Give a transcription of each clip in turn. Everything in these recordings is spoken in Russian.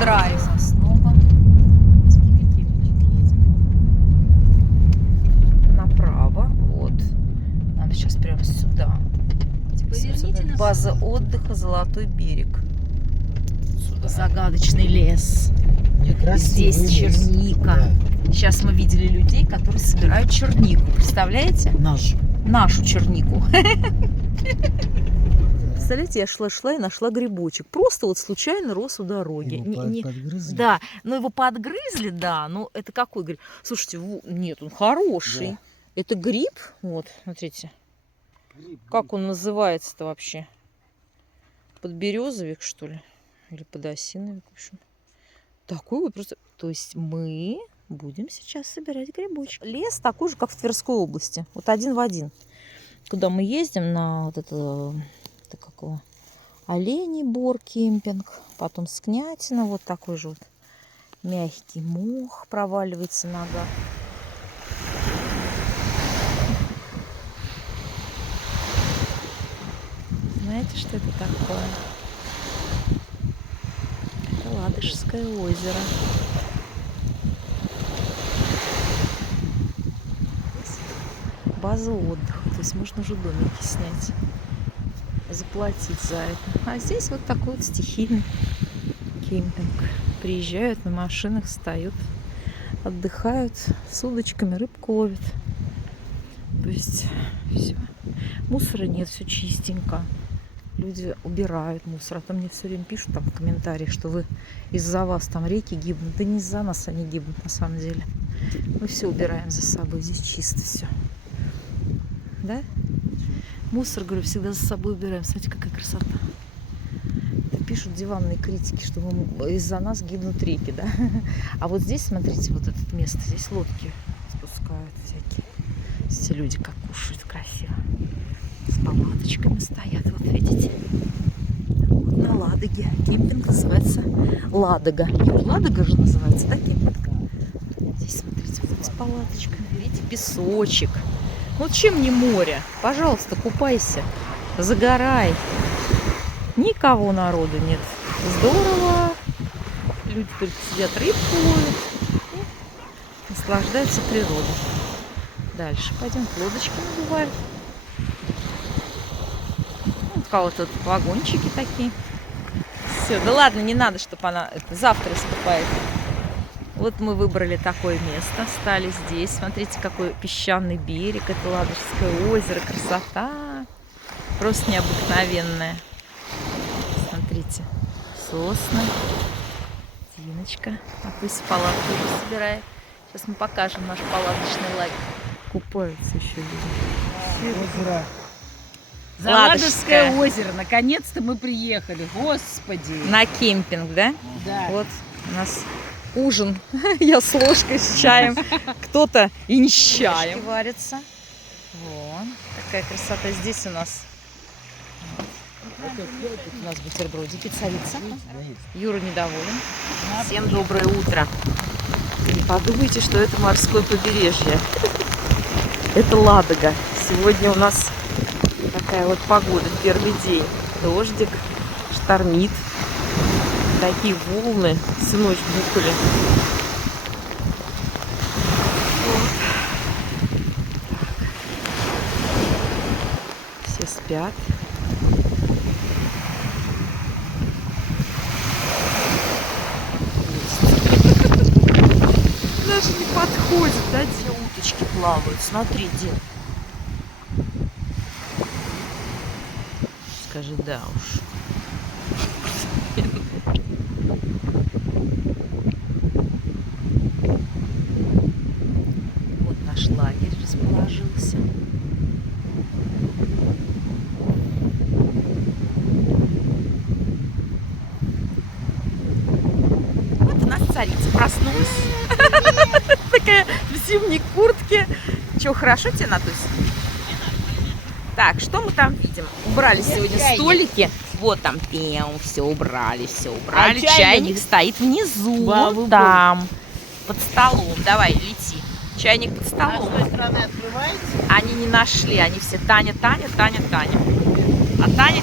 драйв. Направо. Вот. Нам сейчас прямо сюда. База отдыха «Золотой берег». Сюда. Загадочный лес. Здесь черника. Да. Сейчас мы видели людей, которые собирают чернику. Представляете? Нашу чернику. Представляете, я шла и нашла грибочек. Просто вот случайно рос у дороги. Подгрызли? Да, но его подгрызли, да. Но это какой гриб? Слушайте, нет, он хороший. Да. Это гриб. Вот, смотрите. Гриб. Как он называется-то вообще? Подберезовик, что ли? Или подосиновик, в общем. Такой вот просто... То есть мы будем сейчас собирать грибочки. Лес такой же, как в Тверской области. Вот один в один. Куда мы ездим на вот это какого? Оленей Бор кемпинг. Потом Скнятина. Вот такой же вот мягкий мох проваливается нога. Знаете, что это такое? Это Ладожское озеро. База отдыха. То есть можно уже домики снять. Заплатить за это. А здесь вот такой вот стихийный кемпинг. Приезжают на машинах, встают, отдыхают, с удочками рыбку ловят. То есть все. Мусора нет, все чистенько. Люди убирают мусор. А то мне все время пишут там в комментариях, что вы из-за вас там реки гибнут. Да не из-за нас они гибнут на самом деле. Мы все убираем за собой. Здесь чисто все. Да? Мусор, говорю, всегда за собой убираем. Смотрите, какая красота. Это пишут диванные критики, что из-за нас гибнут реки, да? А вот здесь, смотрите, вот это место, здесь лодки спускают всякие. Все люди как кушают красиво. С палаточками стоят, вот видите. Вот на Ладоге. Кемпинг называется Ладога. Ладога же называется, да, кемпинг? Здесь, смотрите, вот с палаточками. Видите, песочек. Ну чем не море? Пожалуйста, купайся, загорай. Никого народу нет. Здорово. Люди только сидят, рыбку ловят и наслаждаются природой. Дальше пойдем, лодочки надувают. Вот кого-то тут вагончики такие. Все, да ладно, не надо, чтобы она завтра искупает. Вот мы выбрали такое место, стали здесь. Смотрите, какой песчаный берег. Это Ладожское озеро. Красота. Просто необыкновенная. Смотрите. Сосны. Диночка. А пусть палатку уже собирает. Сейчас мы покажем наш палаточный лагерь. Купаются еще люди. Озеро. Ладожское озеро. Наконец-то мы приехали. Господи. На кемпинг, да? Да. Вот у нас ужин. Я с ложкой, с чаем. Кто-то и не с чаем варится. Вон. Такая красота здесь у нас. Тут у нас бутербродики, царица. Юра недоволен. Всем доброе утро. Не подумайте, что это морское побережье. Это Ладога. Сегодня у нас такая вот погода. Первый день. Дождик, штормит. Такие волны всю ночь бухали. Вот. Все спят. Даже не подходит, да, где уточки плавают. Смотри, где. Скажи, да уж. Вот наш лагерь расположился. Вот у нас царица проснулась. Такая в зимней куртке. Че, хорошо тебе, Натусь? Так, что мы там видим? Убрали сегодня столики. Вот там все убрали, все убрали. Чайник стоит внизу, там, под столом. Давай, лети. Чайник под столом. А с той стороны открывается? Они не нашли, они все Таня. А Таня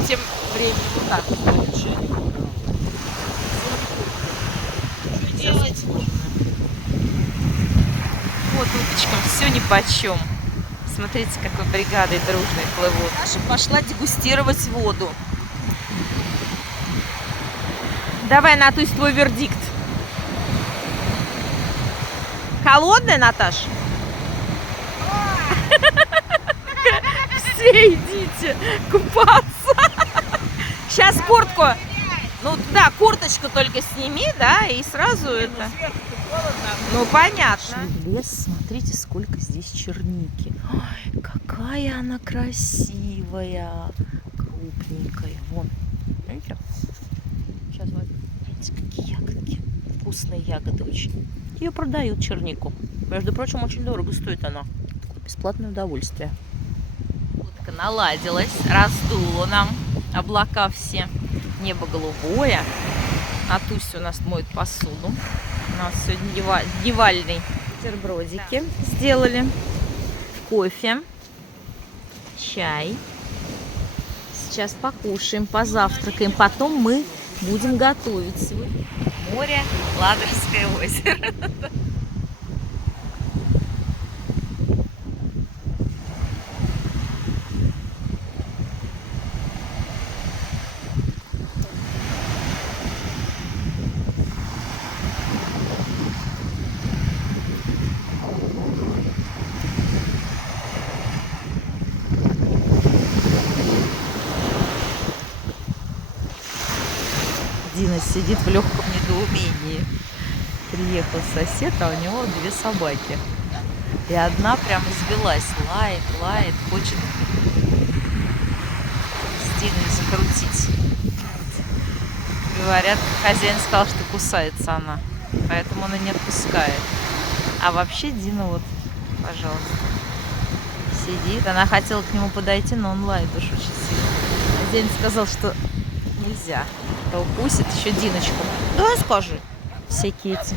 тем временем вот так вот ходит чайник. Уточкам все нипочем. Смотрите, какой бригадой дружной плывут. Наша пошла дегустировать воду. Давай, Натусь, твой вердикт. Холодная, Наташ? Все идите купаться. Сейчас куртку. Ну да, курточку только сними, да, и сразу это. Ну понятно. В лес, смотрите, сколько здесь черники. Ой, какая она красивая, крупненькая. Вон, видите? Сейчас вот, видите, какие ягодки. Вкусные ягоды очень. Ее продают, чернику. Между прочим, очень дорого стоит она. Такое бесплатное удовольствие. Утка наладилась, раздуло нам облака все. Небо голубое. Натуся у нас моет посуду. У нас сегодня дневальный. Бутербродики сделали. Кофе. Чай. Сейчас покушаем, позавтракаем. Потом мы будем готовить. Море, Ладожское озеро. Дина сидит в легком недоумении. Приехал сосед, а у него 2 собаки. И одна прям извелась, лает, лает, хочет с Диной закрутить. Говорят, хозяин сказал, что кусается она, поэтому он и не отпускает. А вообще Дина вот, пожалуйста, сидит. Она хотела к нему подойти, но он лает уж очень сильно. Хозяин сказал, что нельзя. То укусит еще Диночку. Да, скажи. Всякие эти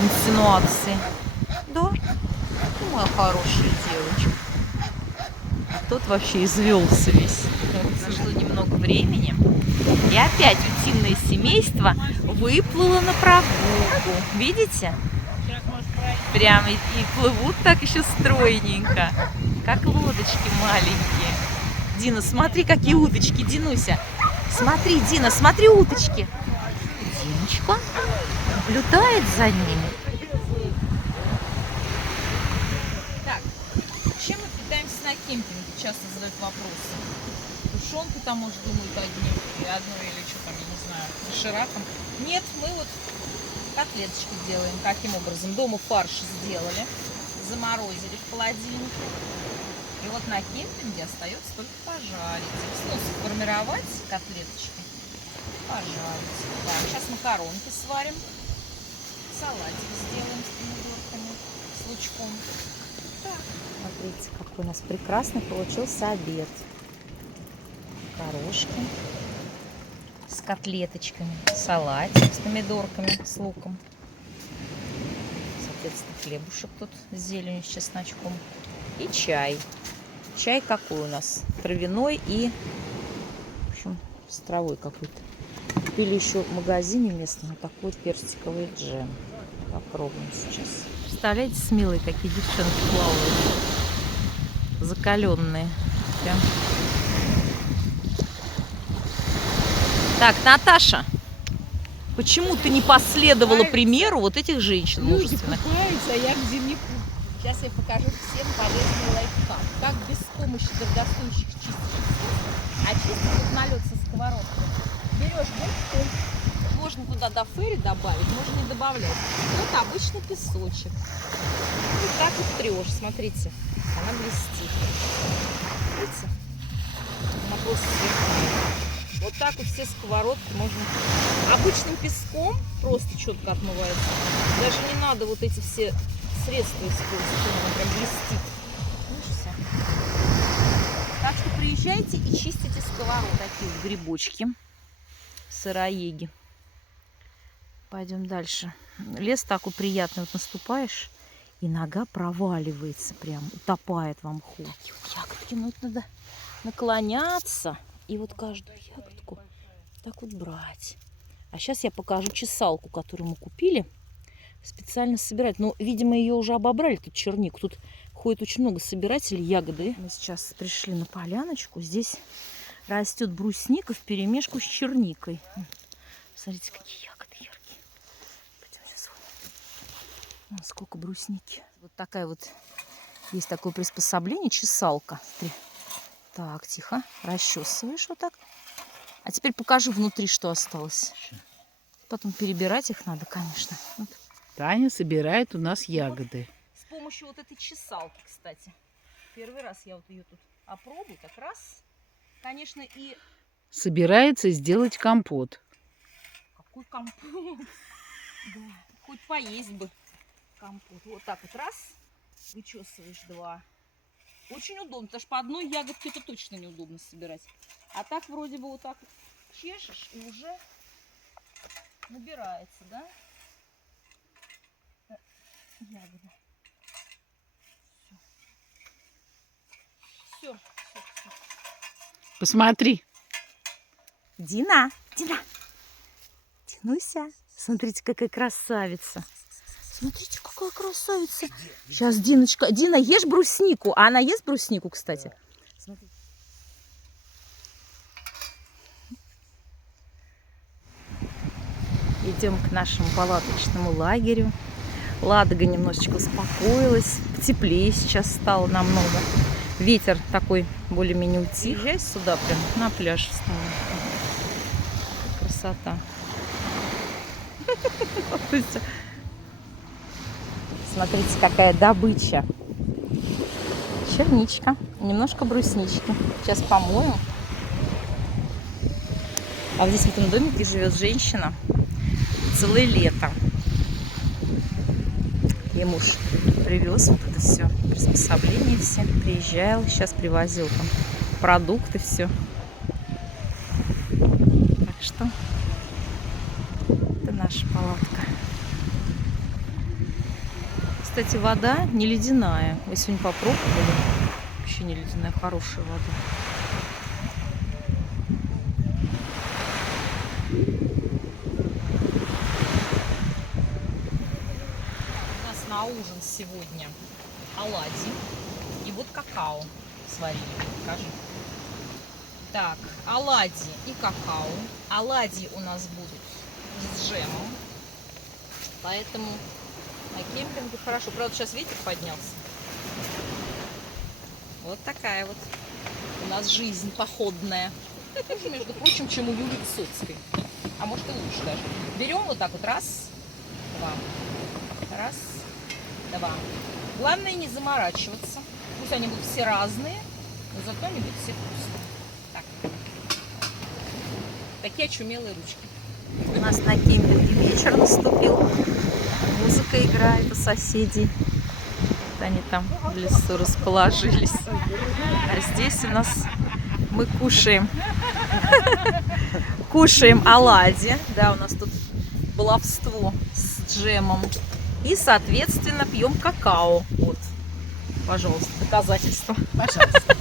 инсинуации. Да. Ну, моя хорошая девочка. А тот вообще извелся весь. Прошло немного времени. И опять утиное семейство выплыло на прогулку. Видите? Прямо и плывут так еще стройненько. Как лодочки маленькие. Дина, смотри, какие уточки, Динуся. Смотри, Дина, смотри, уточки. Диночка наблюдает за ними. Так, чем мы питаемся на кемпинге? Часто задают вопросы. Тушенку там, может, думают одной или что там, я не знаю, дошираком. Нет, мы вот котлеточки делаем. Каким образом? Дома фарш сделали, заморозили в холодильнике. И вот на кемпинге остается только пожарить. Ну, сформировать котлеточки, пожарить. Так, сейчас макаронки сварим. Салатик сделаем с помидорками, с лучком. Так. Смотрите, какой у нас прекрасный получился обед. Макарошки с котлеточками, салатик с помидорками, с луком. Соответственно, хлебушек тут с зеленью, с чесночком. И чай. Чай какой у нас? Травяной и, в общем, с травой какой-то. Купили еще в магазине местном такой персиковый джем. Попробуем сейчас. Представляете, смелые какие девчонки плавают. Закаленные. Прям. Так, Наташа, почему ты не последовала примеру вот этих женщин мужественных? Люди купаются, а я к зиме. Сейчас я покажу всем полезный лайфхак. Как без помощи дорогостоящих чистящих средств очистить вот налет со сковородки. Берешь губку, можно туда до фэри добавить, можно не добавлять. Вот обычный песочек. Вот так вот трешь, смотрите, она блестит. Видите? Она просто сверху. Вот так вот все сковородки можно обычным песком просто четко отмывается. Даже не надо вот эти все средства использовать, она прям блестит. Видишь, так что приезжайте и чистите сковородку. Такие вот грибочки, сыроеги. Пойдем дальше. Лес такой приятный, вот наступаешь, и нога проваливается прям, утопает в мху. Такие вот ягодки, ну это надо наклоняться и вот каждую ягодку так вот брать. А сейчас я покажу чесалку, которую мы купили. специально собирать. Но, видимо, ее уже обобрали, тут чернику. Тут ходит очень много собирателей ягоды. Мы сейчас пришли на поляночку. Здесь растет брусника вперемешку с черникой. Смотрите, какие ягоды яркие. Пойдем сейчас вон. Вон сколько брусники. Вот такая вот, есть такое приспособление, чесалка. Смотри. Так, тихо. Расчесываешь вот так. А теперь покажи внутри, что осталось. Потом перебирать их надо, конечно. Вот. Таня собирает у нас ягоды. С помощью вот этой чесалки, кстати. Первый раз я вот ее тут опробую. Так раз. Конечно, и... Собирается сделать компот. Какой компот? Да, хоть поесть бы компот. Вот так вот раз. Вычесываешь два. Очень удобно, потому что по одной ягодке это точно неудобно собирать. А так вроде бы вот так вот чешешь и уже набирается, да? Ягода. Все. Посмотри. Дина, Динуся, смотрите, какая красавица. Смотрите, какая красавица. Сейчас Диночка. Дина, ешь бруснику. А она ест бруснику, кстати? Смотри. Идем к нашему палаточному лагерю. Ладога немножечко успокоилась. Теплее сейчас стало намного. Ветер такой более-менее утих. Езжай сюда прям на пляж встала. Красота. Смотрите, какая добыча. Черничка, немножко бруснички. Сейчас помою. А здесь в этом домике живет женщина целое лето. Ей муж привез вот это все, приспособления все. Приезжал, сейчас привозил там продукты, все. Так что это наша палатка. Кстати, вода не ледяная. Мы сегодня попробовали. Вообще не ледяная, хорошая вода. У нас на ужин сегодня оладьи и вот какао сварили. Покажи. Так, оладьи и какао. Оладьи у нас будут с джемом. Поэтому на кемпинге хорошо. Правда, сейчас ветер поднялся. Вот такая вот у нас жизнь походная. Хуже, между прочим, чем у Юли Высоцкой. А может и лучше даже. Берем вот так вот. Раз, два. Раз, два. Главное не заморачиваться. Пусть они будут все разные, но зато они будут все вкусные. Так. Такие очумелые ручки. У нас на кемпинге вечер наступил. Музыка играет у соседей. Вот они там в лесу расположились. А здесь у нас мы кушаем. Кушаем оладьи. Да, у нас тут баловство с джемом. И, соответственно, пьем какао. Вот, пожалуйста, доказательство. Пожалуйста.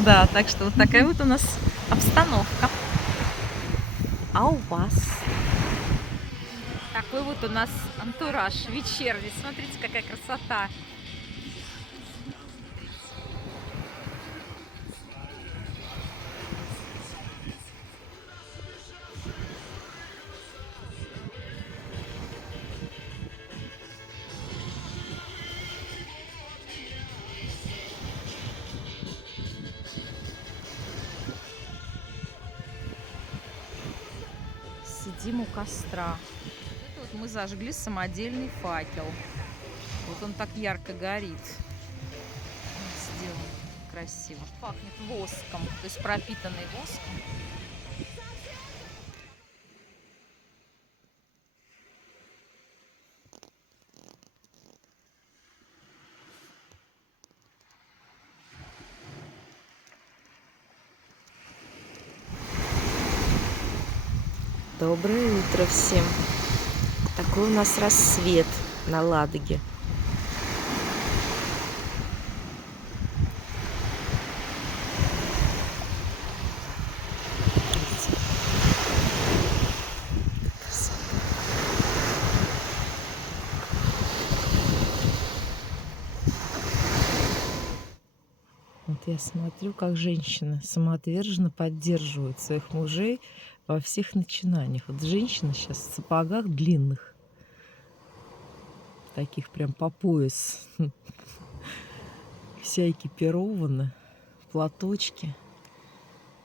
Да, так что вот такая вот у нас обстановка. А у вас? Такой вот у нас антураж вечерний. Смотрите, какая красота. Сидим у костра. Это вот мы зажгли самодельный факел. Вот он так ярко горит. Сделан красиво. Пахнет воском, то есть пропитанный воском. Доброе утро всем. Такой у нас рассвет на Ладоге. я смотрю, как женщины самоотверженно поддерживают своих мужей во всех начинаниях. Вот женщина сейчас в сапогах длинных, таких прям по пояс, вся экипирована, в платочке.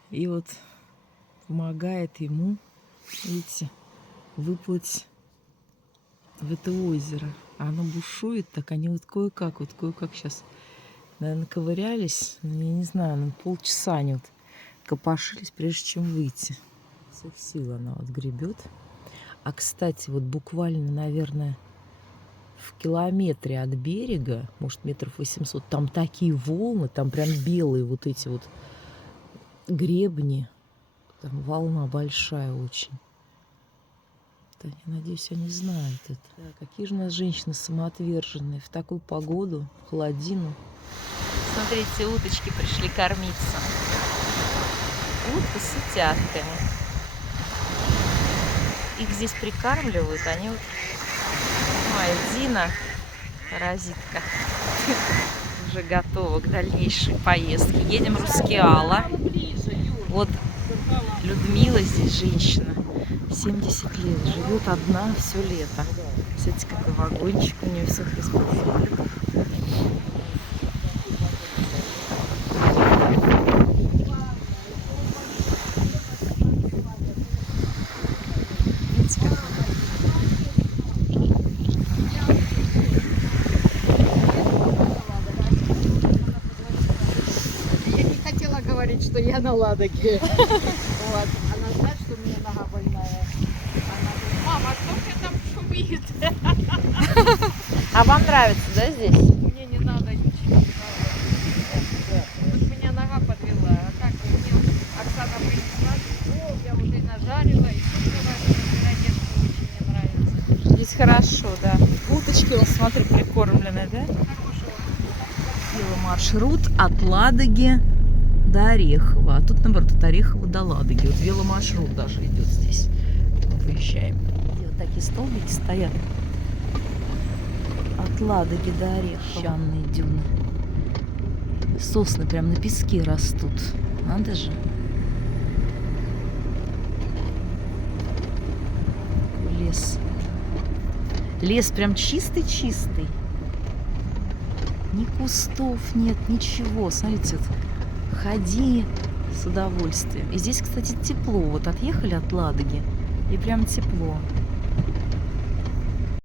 И вот помогает ему, видите, выплыть в это озеро. А оно бушует, так они вот кое-как сейчас, наверное, ковырялись. Я не знаю, ну, полчаса они вот копошились, прежде чем выйти. Со всех сил она вот гребет. А, кстати, вот буквально, наверное, в километре от берега, может, 800 метров, там такие волны, там прям белые вот эти вот гребни. Там волна большая очень. Я надеюсь, они знают это. Да, какие же у нас женщины самоотверженные в такую погоду, в холодину. Смотрите, уточки пришли кормиться. Утка с утятками. Их здесь прикармливают, они вот... Ой, Дина, паразитка, уже готова к дальнейшей поездке. Едем Рускеала. Вот Людмила здесь женщина. 70 лет, живет одна все лето. Смотрите, какой вагончик у нее всех из подфиликов. Видите, как Я не хотела говорить, что я на Ладоге. Вот. Она знает, что у меня нога больная. Она говорит: мама, а кто мне там шумит? А вам нравится, да, здесь? Мне не надо ничего. Вот меня нога подвела. А так мне Оксана принесла. О, я уже и нажарила, и тут пироженку очень мне нравится. Здесь хорошо, да. Уточки, вот смотри, прикормлены, да? Веломаршрут от Ладоги до Орехова. А тут, наоборот, от Орехова до Ладоги. Вот веломаршрут даже идет здесь. Мы выезжаем. И вот такие столбики стоят. От Ладоги до Орехова. Песчаные дюны. Сосны прям на песке растут. Надо же. Лес. Лес прям чистый-чистый. Ни кустов нет, ничего. Смотрите, вот, ходи с удовольствием. И здесь, кстати, тепло. Вот отъехали от Ладоги, и прям тепло.